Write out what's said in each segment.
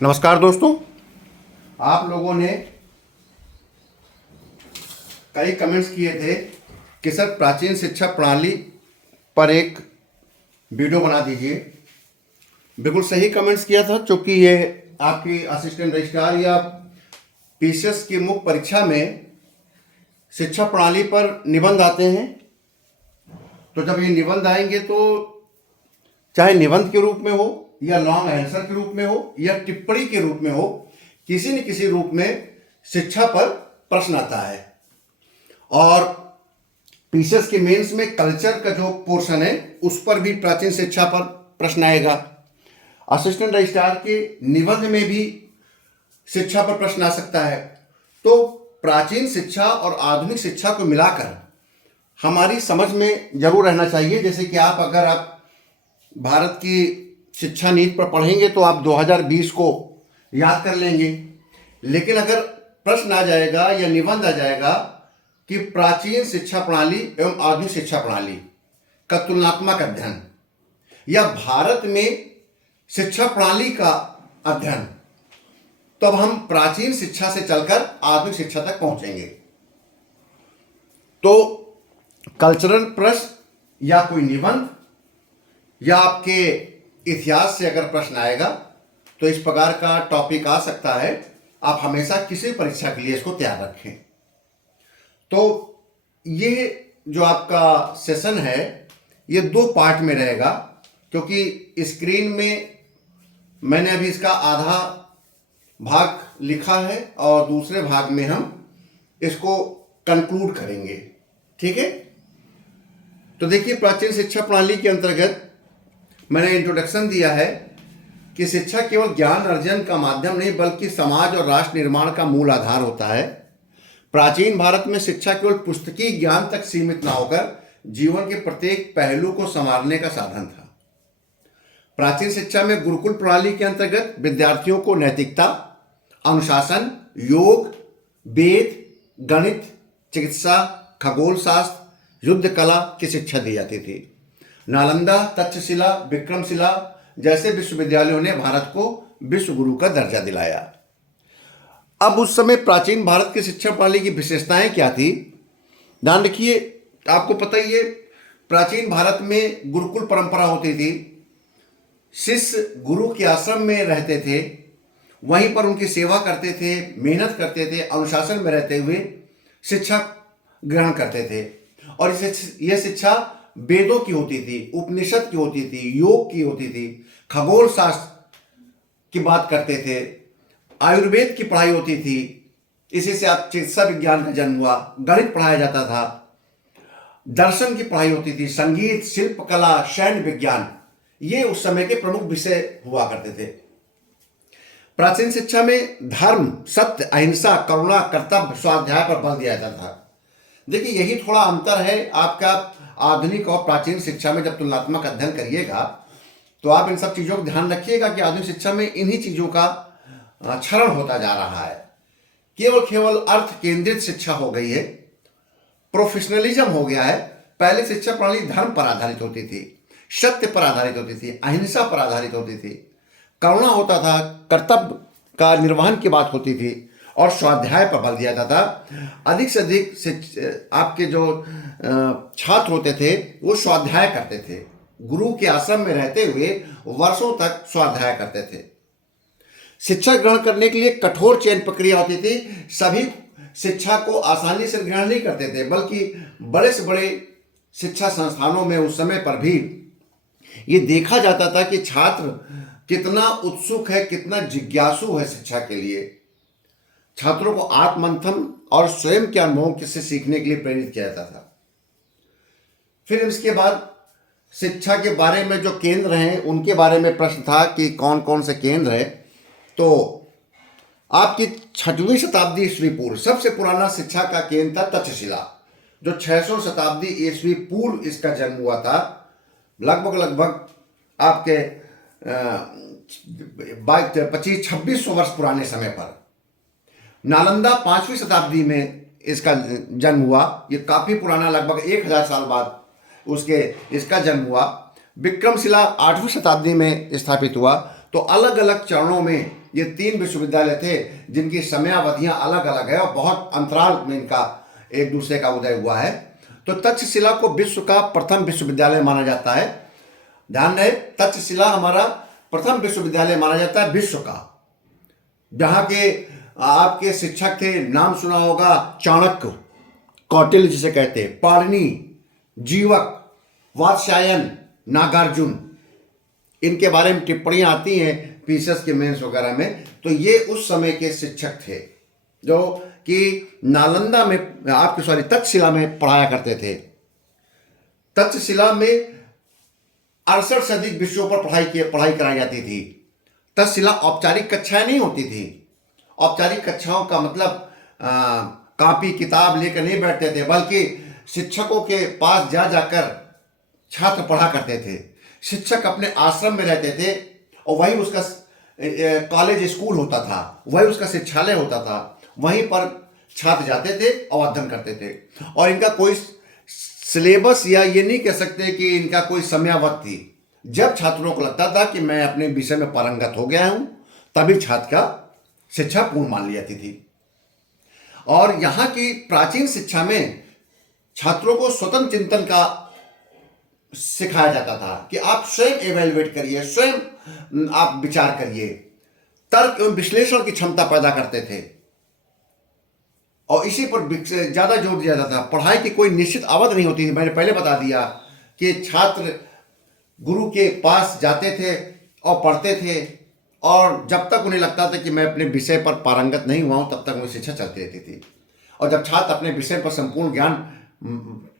नमस्कार दोस्तों। आप लोगों ने कई कमेंट्स किए थे कि सर प्राचीन शिक्षा प्रणाली पर एक वीडियो बना दीजिए। बिल्कुल सही कमेंट्स किया था, क्योंकि ये आपकी असिस्टेंट रजिस्ट्रार या पीसीएस की मुख्य परीक्षा में शिक्षा प्रणाली पर निबंध आते हैं। तो जब ये निबंध आएंगे तो चाहे निबंध के रूप में हो या लॉन्ग आंसर के रूप में हो या टिप्पणी के रूप में हो, किसी न किसी रूप में शिक्षा पर प्रश्न आता है। और पीसीएस के मेंस में कल्चर का जो पोर्शन है उस पर भी प्राचीन शिक्षा पर प्रश्न आएगा। असिस्टेंट रजिस्ट्रार के निबंध में भी शिक्षा पर प्रश्न आ सकता है। तो प्राचीन शिक्षा और आधुनिक शिक्षा को मिलाकर हमारी समझ में जरूर रहना चाहिए। जैसे कि अगर आप भारत की शिक्षा नीति पर पढ़ेंगे तो आप 2020 को याद कर लेंगे, लेकिन अगर प्रश्न आ जाएगा या निबंध आ जाएगा कि प्राचीन शिक्षा प्रणाली एवं आधुनिक शिक्षा प्रणाली का तुलनात्मक अध्ययन या भारत में शिक्षा प्रणाली का अध्ययन, तब हम प्राचीन शिक्षा से चलकर आधुनिक शिक्षा तक पहुंचेंगे। तो कल्चरल प्रश्न या कोई निबंध या आपके इतिहास से अगर प्रश्न आएगा तो इस प्रकार का टॉपिक आ सकता है। आप हमेशा किसी परीक्षा के लिए इसको तैयार रखें। तो ये जो आपका सेशन है ये 2 पार्ट में रहेगा, क्योंकि स्क्रीन में मैंने अभी इसका आधा भाग लिखा है और दूसरे भाग में हम इसको कंक्लूड करेंगे। ठीक है। तो देखिए, प्राचीन शिक्षा प्रणाली के अंतर्गत मैंने इंट्रोडक्शन दिया है कि शिक्षा केवल ज्ञान अर्जन का माध्यम नहीं बल्कि समाज और राष्ट्र निर्माण का मूल आधार होता है। प्राचीन भारत में शिक्षा केवल पुस्तकीय ज्ञान तक सीमित न होकर जीवन के प्रत्येक पहलू को संवारने का साधन था। प्राचीन शिक्षा में गुरुकुल प्रणाली के अंतर्गत विद्यार्थियों को नैतिकता, अनुशासन, योग, वेद, गणित, चिकित्सा, खगोल शास्त्र, युद्ध कला की शिक्षा दी जाती थी। नालंदा, तक्षशिला, विक्रमशिला जैसे विश्वविद्यालयों ने भारत को विश्व गुरु का दर्जा दिलाया। अब उस समय प्राचीन भारत की शिक्षा प्रणाली की विशेषताएं क्या थी? ध्यान रखिए, आपको पता ही है, प्राचीन भारत में गुरुकुल परंपरा होती थी। शिष्य गुरु के आश्रम में रहते थे, वहीं पर उनकी सेवा करते थे, मेहनत करते थे, अनुशासन में रहते हुए शिक्षा ग्रहण करते थे। और यह शिक्षा वेदों की होती थी, उपनिषद की होती थी, योग की होती थी, खगोल शास्त्र की बात करते थे, आयुर्वेद की पढ़ाई होती थी। इसी से आप चिकित्सा विज्ञान का जन्म हुआ, गणित पढ़ाया जाता था, दर्शन की पढ़ाई होती थी, संगीत, शिल्प कला, सैन्य विज्ञान, ये उस समय के प्रमुख विषय हुआ करते थे। प्राचीन शिक्षा में धर्म, सत्य, अहिंसा, करुणा, कर्तव्य, स्वाध्याय पर बल दिया जाता था। देखिए, यही थोड़ा अंतर है आपका आधुनिक और प्राचीन शिक्षा में। जब तुलनात्मक अध्ययन करिएगा तो आप इन सब चीज़ों को ध्यान रखिएगा कि आधुनिक शिक्षा में इन्हीं चीज़ों का क्षरण होता जा रहा है। केवल अर्थ केंद्रित शिक्षा हो गई है, प्रोफेशनलिज्म हो गया है। पहले शिक्षा प्रणाली धर्म पर आधारित होती थी, सत्य पर आधारित होती थी, अहिंसा पर आधारित होती थी, करुणा होता था, कर्तव्य का निर्वहन की बात होती थी और स्वाध्याय पर बल दिया जाता था। अधिक से अधिक आपके जो छात्र होते थे वो स्वाध्याय करते थे, गुरु के आश्रम में रहते हुए वर्षों तक स्वाध्याय करते थे। शिक्षा ग्रहण करने के लिए कठोर चयन प्रक्रिया होती थी। सभी शिक्षा को आसानी से ग्रहण नहीं करते थे, बल्कि बड़े से बड़े शिक्षा संस्थानों में उस समय पर भी ये देखा जाता था कि छात्र कितना उत्सुक है, कितना जिज्ञासु है शिक्षा के लिए। छात्रों को आत्ममंथन और स्वयं के अनुभवों से सीखने के लिए प्रेरित किया जाता था। फिर इसके बाद शिक्षा के बारे में जो केंद्र हैं उनके बारे में प्रश्न था कि कौन कौन से केंद्र है। तो आपकी 6वीं शताब्दी ईस्वी पूर्व सबसे पुराना शिक्षा का केंद्र था तक्षशिला, जो 600 शताब्दी ईस्वी पूर्व इसका जन्म हुआ था। लगभग आपके 2500-2600 वर्ष पुराने समय पर। नालंदा 5वीं शताब्दी में इसका जन्म हुआ। ये काफ़ी पुराना, लगभग 1000 साल बाद इसका जन्म हुआ। विक्रमशिला 8वीं शताब्दी में स्थापित हुआ। तो अलग अलग चरणों में ये 3 विश्वविद्यालय थे जिनकी समयावधियां अलग अलग है और बहुत अंतराल में इनका एक दूसरे का उदय हुआ है। तो तक्षशिला को विश्व का प्रथम विश्वविद्यालय माना जाता है। ध्यान रहे, तक्षशिला हमारा प्रथम विश्वविद्यालय माना जाता है विश्व का। जहाँ के आपके शिक्षक थे, नाम सुना होगा, चाणक्य, कौटिल्य जिसे कहते हैं, पाणिनि, जीवक, वात्स्यायन, नागार्जुन, इनके बारे में टिप्पणियां आती हैं पीसीएस के मेंस वगैरह में। तो ये उस समय के शिक्षक थे जो कि नालंदा में तक्षशिला में पढ़ाया करते थे। तक्षशिला में 68 से अधिक विषयों पर पढ़ाई कराई जाती थी। तक्षशिला औपचारिक कक्षाएं नहीं होती थी। औपचारिक कक्षाओं का मतलब कॉपी किताब लेकर नहीं बैठते थे, बल्कि शिक्षकों के पास जाकर छात्र पढ़ा करते थे। शिक्षक अपने आश्रम में रहते थे और वही उसका कॉलेज स्कूल होता था, वही उसका शिक्षालय होता था। वहीं पर छात्र जाते थे और अध्ययन करते थे। और इनका कोई सिलेबस या ये नहीं कह सकते कि इनका कोई समयावधि थी। जब छात्रों को लगता था कि मैं अपने विषय में पारंगत हो गया हूं, तभी छात्र का शिक्षा पूर्ण मान ली जाती थी। और यहाँ की प्राचीन शिक्षा में छात्रों को स्वतंत्र चिंतन का सिखाया जाता था कि आप स्वयं एवेल्युएट करिए, स्वयं आप विचार करिए, तर्क एवं विश्लेषण की क्षमता पैदा करते थे। और इसी पर ज्यादा जोर दिया जाता था। पढ़ाई की कोई निश्चित अवधि नहीं होती थी। मैंने पहले बता दिया कि छात्र गुरु के पास जाते थे और पढ़ते थे, और जब तक उन्हें लगता था कि मैं अपने विषय पर पारंगत नहीं हुआ हूं, तब तक वो शिक्षा चलती रहती थी। और जब छात्र अपने विषय पर संपूर्ण ज्ञान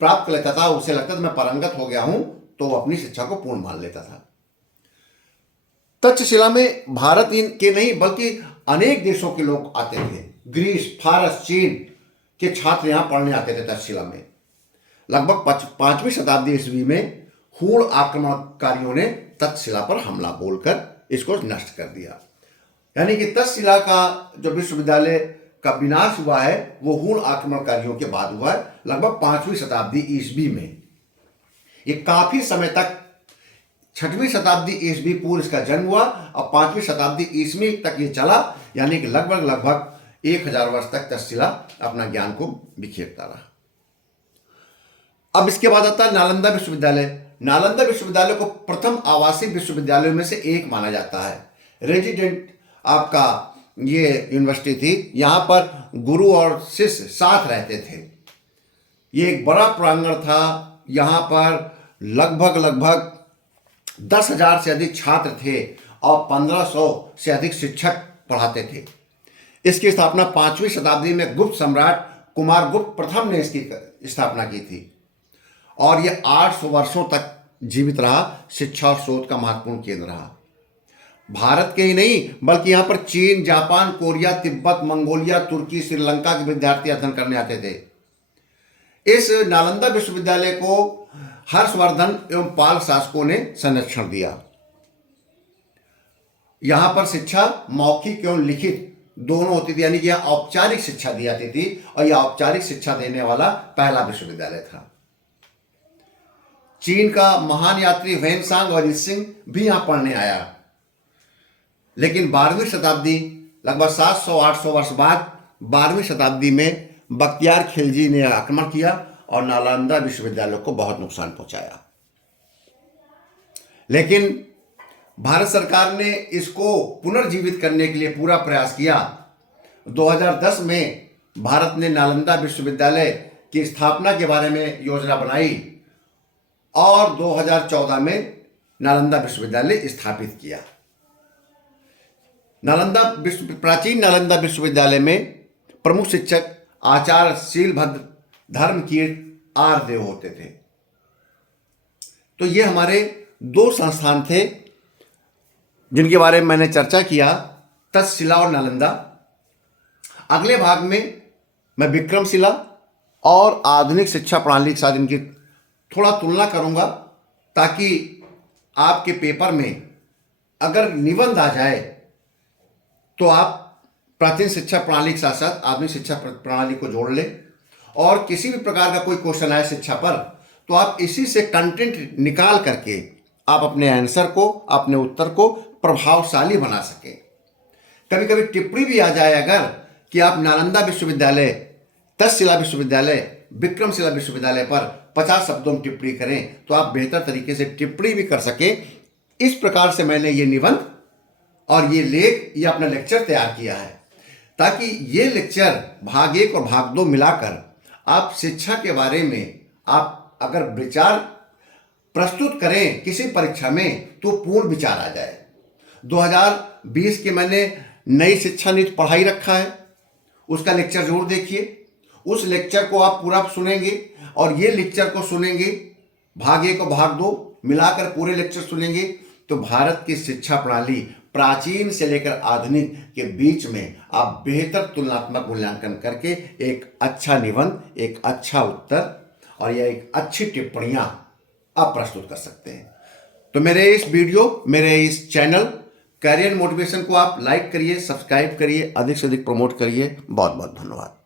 प्राप्त कर लेता था, उसे लगता था मैं पारंगत हो गया हूं, तो वो अपनी शिक्षा को पूर्ण मान लेता था। तक्षशिला में भारत के नहीं बल्कि अनेक देशों के लोग आते थे। ग्रीस, फारस, चीन के छात्र यहां पढ़ने आते थे तक्षशिला में। लगभग 5वीं शताब्दी ईस्वी में हूण आक्रमणकारियों ने तक्षशिला पर हमला बोलकर इसको नष्ट कर दिया। यानी कि तक्षशिला का जो विश्वविद्यालय का विनाश हुआ है वो हूण आक्रमणकारियों के बाद हुआ है, लगभग 5वीं शताब्दी ईस्वी में। ये काफी समय तक 6वीं शताब्दी ईस्वी पूर्व इसका जन्म हुआ और 5वीं शताब्दी ईस्वी तक ये चला। यानी कि लगभग 1000 वर्ष तक तक्षशिला अपना ज्ञान को बिखेरता रहा। अब इसके बाद आता है नालंदा विश्वविद्यालय। नालंदा विश्वविद्यालय को प्रथम आवासीय विश्वविद्यालयों में से एक माना जाता है। रेजिडेंट आपका ये यूनिवर्सिटी थी। यहां पर गुरु और शिष्य साथ रहते थे। ये एक बड़ा प्रांगण था। यहां पर लगभग 10,000 से अधिक छात्र थे और 1500 से अधिक शिक्षक पढ़ाते थे। इसकी स्थापना 5वीं शताब्दी में गुप्त सम्राट कुमारगुप्त प्रथम ने इसकी स्थापना की थी और यह 800 वर्षों तक जीवित रहा। शिक्षा और शोध का महत्वपूर्ण केंद्र रहा। भारत के ही नहीं बल्कि यहाँ पर चीन, जापान, कोरिया, तिब्बत, मंगोलिया, तुर्की, श्रीलंका के विद्यार्थी अध्ययन करने आते थे। इस नालंदा विश्वविद्यालय को हर्षवर्धन एवं पाल शासकों ने संरक्षण दिया। यहां पर शिक्षा मौखिक एवं लिखित दोनों होती थी। यानी कि यह औपचारिक शिक्षा दी जाती थी और यह औपचारिक शिक्षा देने वाला पहला विश्वविद्यालय था। चीन का महान यात्री वेनसांग और इसिंग भी यहां पढ़ने आया। लेकिन 12वीं शताब्दी, लगभग 700-800 वर्ष बाद 12वीं शताब्दी में बख्तियार खिलजी ने आक्रमण किया और नालंदा विश्वविद्यालय को बहुत नुकसान पहुंचाया। लेकिन भारत सरकार ने इसको पुनर्जीवित करने के लिए पूरा प्रयास किया। 2010 में भारत ने नालंदा विश्वविद्यालय की स्थापना के बारे में योजना बनाई और 2014 में नालंदा विश्वविद्यालय स्थापित किया। प्राचीन नालंदा विश्वविद्यालय में प्रमुख शिक्षक आचार्य शीलभद्र धर्मकीर्त आर्यदेव होते थे। तो ये हमारे 2 संस्थान थे जिनके बारे में मैंने चर्चा किया, तक्षशिला और नालंदा। अगले भाग में मैं विक्रमशिला और आधुनिक शिक्षा प्रणाली के साथ इनकी थोड़ा तुलना करूंगा, ताकि आपके पेपर में अगर निबंध आ जाए तो आप प्राचीन शिक्षा प्रणाली के साथ साथ आधुनिक शिक्षा प्रणाली को जोड़ लें। और किसी भी प्रकार का कोई क्वेश्चन आए शिक्षा पर, तो आप इसी से कंटेंट निकाल करके आप अपने आंसर को, अपने उत्तर को प्रभावशाली बना सकें। कभी कभी टिप्पणी भी आ जाए अगर कि आप नालंदा विश्वविद्यालय, तक्षशिला विश्वविद्यालय, विक्रमशिला विश्वविद्यालय पर 50 शब्दों में टिप्पणी करें तो आप बेहतर तरीके से टिप्पणी भी कर सके। इस प्रकार से मैंने ये निबंध और ये लेख, ये अपना लेक्चर तैयार किया है, ताकि ये लेक्चर भाग 1 और भाग 2 मिलाकर आप शिक्षा के बारे में आप अगर विचार प्रस्तुत करें किसी परीक्षा में तो पूर्ण विचार आ जाए। 2020 के मैंने नई शिक्षा नीति पढ़ाई रखा है, उसका लेक्चर जरूर देखिए। उस लेक्चर को आप पूरा सुनेंगे और ये लेक्चर को सुनेंगे, भाग 1 और भाग 2 मिलाकर पूरे लेक्चर सुनेंगे तो भारत की शिक्षा प्रणाली प्राचीन से लेकर आधुनिक के बीच में आप बेहतर तुलनात्मक मूल्यांकन करके एक अच्छा निबंध, एक अच्छा उत्तर और या एक अच्छी टिप्पणियां आप प्रस्तुत कर सकते हैं। तो मेरे इस चैनल करियर मोटिवेशन को आप लाइक करिए, सब्सक्राइब करिए, अधिक से अधिक प्रमोट करिए। बहुत बहुत धन्यवाद।